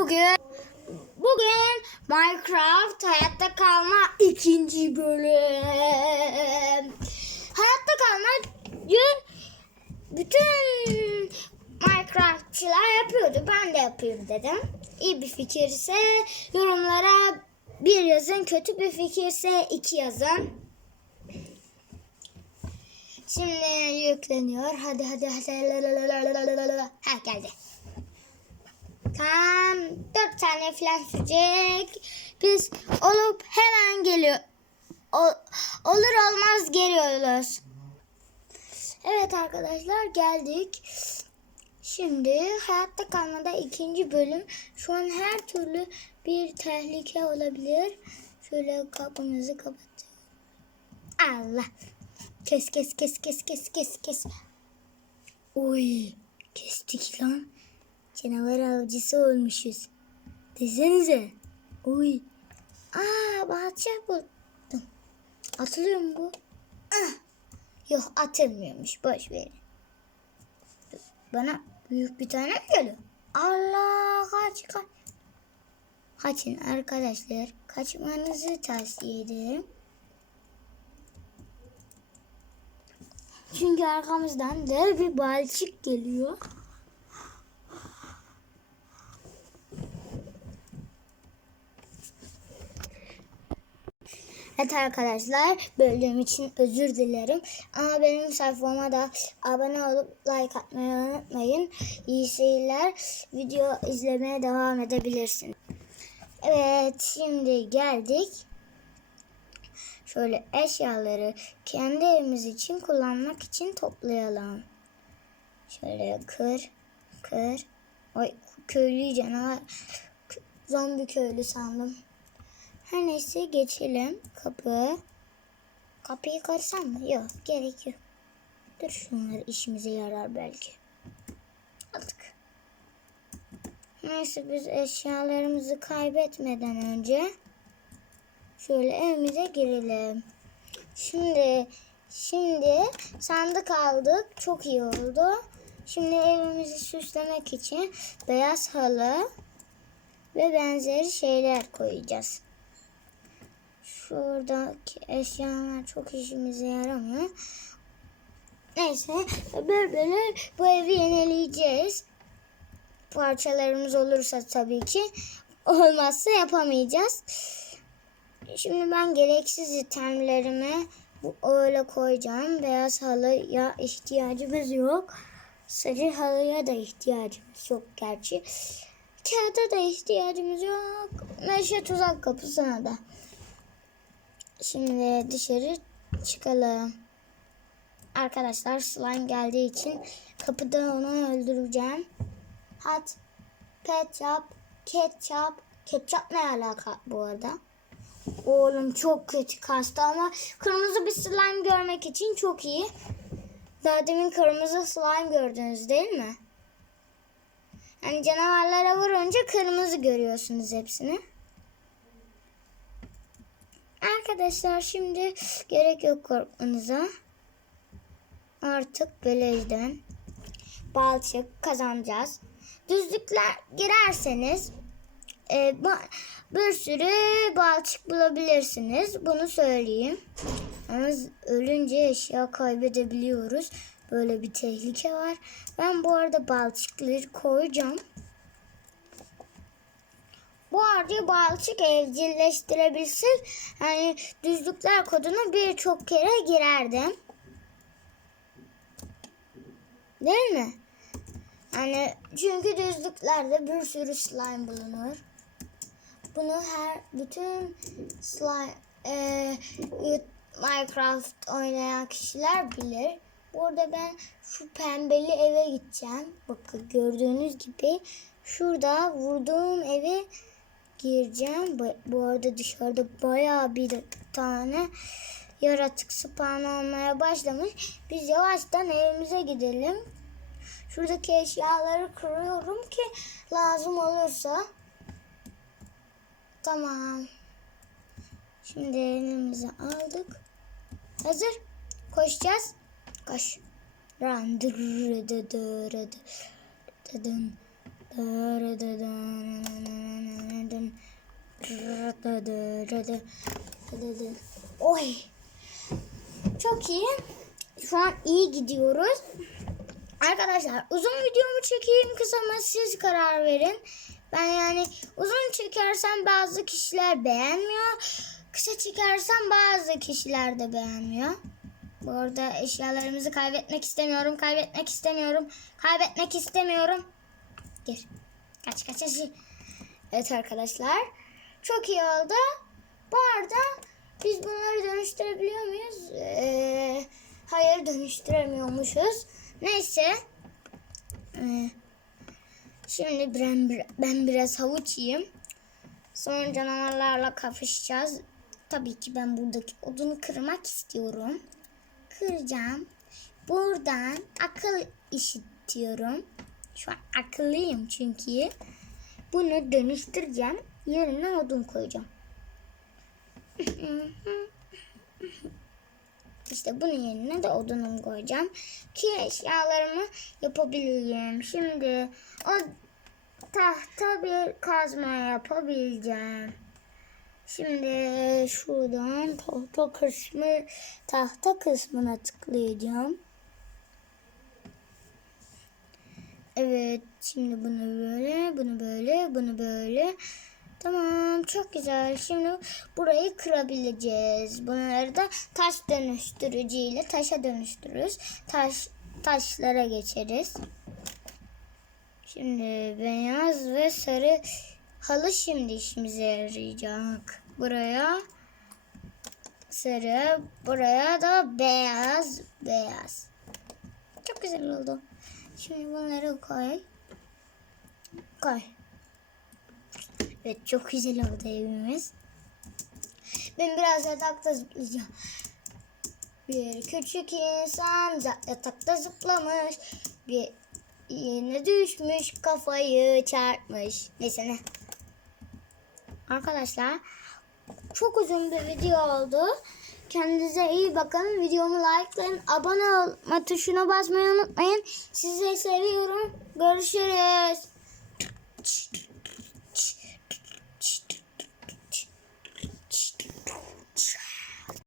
Bugün bugün Minecraft hayatta kalma ikinci bölüm. Hayatta kalmayı bütün Minecraftçılar yapıyordu. Ben de yapayım dedim. İyi bir fikirse yorumlara bir yazın. Kötü bir fikirse iki yazın. Şimdi yükleniyor. Hadi hadi hadi. Ha geldi. Tam dört tane falan sürecek. Biz olup hemen geliyor. O- olur olmaz geliyoruz. Evet arkadaşlar geldik. Şimdi hayatta kalmada ikinci bölüm. Şu an her türlü bir tehlike olabilir. Şöyle kapımızı kapat. Allah. Kes kes kes kes kes kes kes. Oy kestik lan. Canavar avcısı olmuşuz. Desenize. Oy. Aa bahçe buldum. Atılıyor mu bu? Ah. Yok atılmıyormuş. Boş verin. Bana büyük bir tane mi geliyor? Allah kaç kaç. Kaçın arkadaşlar. Kaçmanızı tavsiye ederim. Çünkü arkamızdan dev bir balçık geliyor. Evet arkadaşlar böldüğüm için özür dilerim. Ama benim sayfama da abone olup like atmayı unutmayın. İyi seyirler. Video izlemeye devam edebilirsin. Evet şimdi geldik. Şöyle eşyaları kendi evimiz için kullanmak için toplayalım. Şöyle kır, kır. Ay köylü canavar. Zombi köylü sandım. Her neyse geçelim. Kapı. Kapıyı kırsam mı? Yok gerek yok. Dur şunlar işimize yarar belki. Aldık. Neyse biz eşyalarımızı kaybetmeden önce şöyle evimize girelim. Şimdi şimdi sandık aldık. Çok iyi oldu. Şimdi evimizi süslemek için beyaz halı ve benzeri şeyler koyacağız. Şuradaki eşyalar çok işimize yaramıyor. Neyse böyle bu evi yenileyeceğiz. Parçalarımız olursa tabii ki. Olmazsa yapamayacağız. Şimdi ben gereksiz itemlerimi bu öyle koyacağım. Beyaz halıya ihtiyacımız yok. Sarı halıya da ihtiyacımız yok gerçi. Kağıda da ihtiyacımız yok. Meşe tuzak kapısına da. Şimdi dışarı çıkalım. Arkadaşlar slime geldiği için kapıda onu öldüreceğim. Hat, ketçap, ketçap. Ketçap ne alaka bu arada? Oğlum çok kötü kastı ama kırmızı bir slime görmek için çok iyi. Daha demin kırmızı slime gördünüz değil mi? Yani canavarlara vurunca kırmızı görüyorsunuz hepsini. Arkadaşlar şimdi gerek yok korkmanıza. Artık beleşten balçık kazanacağız. Düzlükler girerseniz e, bir sürü balçık bulabilirsiniz. Bunu söyleyeyim. Yalnız ölünce eşya kaybedebiliyoruz. Böyle bir tehlike var. Ben bu arada balçıkları koyacağım. Bu arada balçık evcilleştirebilsin. Yani düzlükler kodunu birçok kere girerdim. Değil mi? Yani çünkü düzlüklerde bir sürü slime bulunur. Bunu her bütün slime e, Minecraft oynayan kişiler bilir. Burada ben şu pembeli eve gideceğim. Bakın gördüğünüz gibi şurada vurduğum eve gireceğim. Bu- arada dışarıda bayağı bir tane yaratık spawn olmaya başlamış. Biz yavaştan evimize gidelim. Şuradaki eşyaları kırıyorum ki lazım olursa. Tamam. Şimdi elimize aldık. Hazır. Koşacağız. Koş. Run. Dırırıdıdırıdı. Dıdın. Oy. Çok iyi. Şu an iyi gidiyoruz. Arkadaşlar uzun video mu çekeyim kısa mı siz karar verin. Ben yani uzun çekersem bazı kişiler beğenmiyor. Kısa çekersem bazı kişiler de beğenmiyor. Bu arada eşyalarımızı kaybetmek istemiyorum. Kaybetmek istemiyorum. Kaybetmek istemiyorum. Gir. Kaç kaç kaç. Evet arkadaşlar. Çok iyi oldu. Bu arada biz bunları dönüştürebiliyor muyuz? Ee, hayır dönüştüremiyormuşuz. Neyse. Ee, şimdi ben, ben biraz havuç yiyeyim. Sonra canavarlarla kapışacağız. Tabii ki ben buradaki odunu kırmak istiyorum. Kıracağım. Buradan akıl işitiyorum. Şu an akıllıyım çünkü. Bunu dönüştüreceğim. Yerine odun koyacağım. İşte bunun yerine de odunumu koyacağım. Ki eşyalarımı yapabileyim. Şimdi o tahta bir kazma yapabileceğim. Şimdi şuradan tahta kısmı tahta kısmına tıklayacağım. Evet, şimdi bunu böyle, bunu böyle, bunu böyle. Tamam, çok güzel. Şimdi burayı kırabileceğiz. Bunları da taş dönüştürücüyle taşa dönüştürürüz. Taş taşlara geçeriz. Şimdi beyaz ve sarı halı şimdi işimize yarayacak. Buraya sarı, buraya da beyaz, beyaz. Çok güzel oldu. Şimdi bunları koy. Koy. Evet çok güzel oldu evimiz. Ben biraz yatakta zıplayacağım. Bir küçük insan yatakta zıplamış. Bir yine düşmüş kafayı çarpmış. Neyse ne. Arkadaşlar çok uzun bir video oldu. Kendinize iyi bakın. Videomu likelayın. Abone olma tuşuna basmayı unutmayın. Sizi seviyorum. Görüşürüz.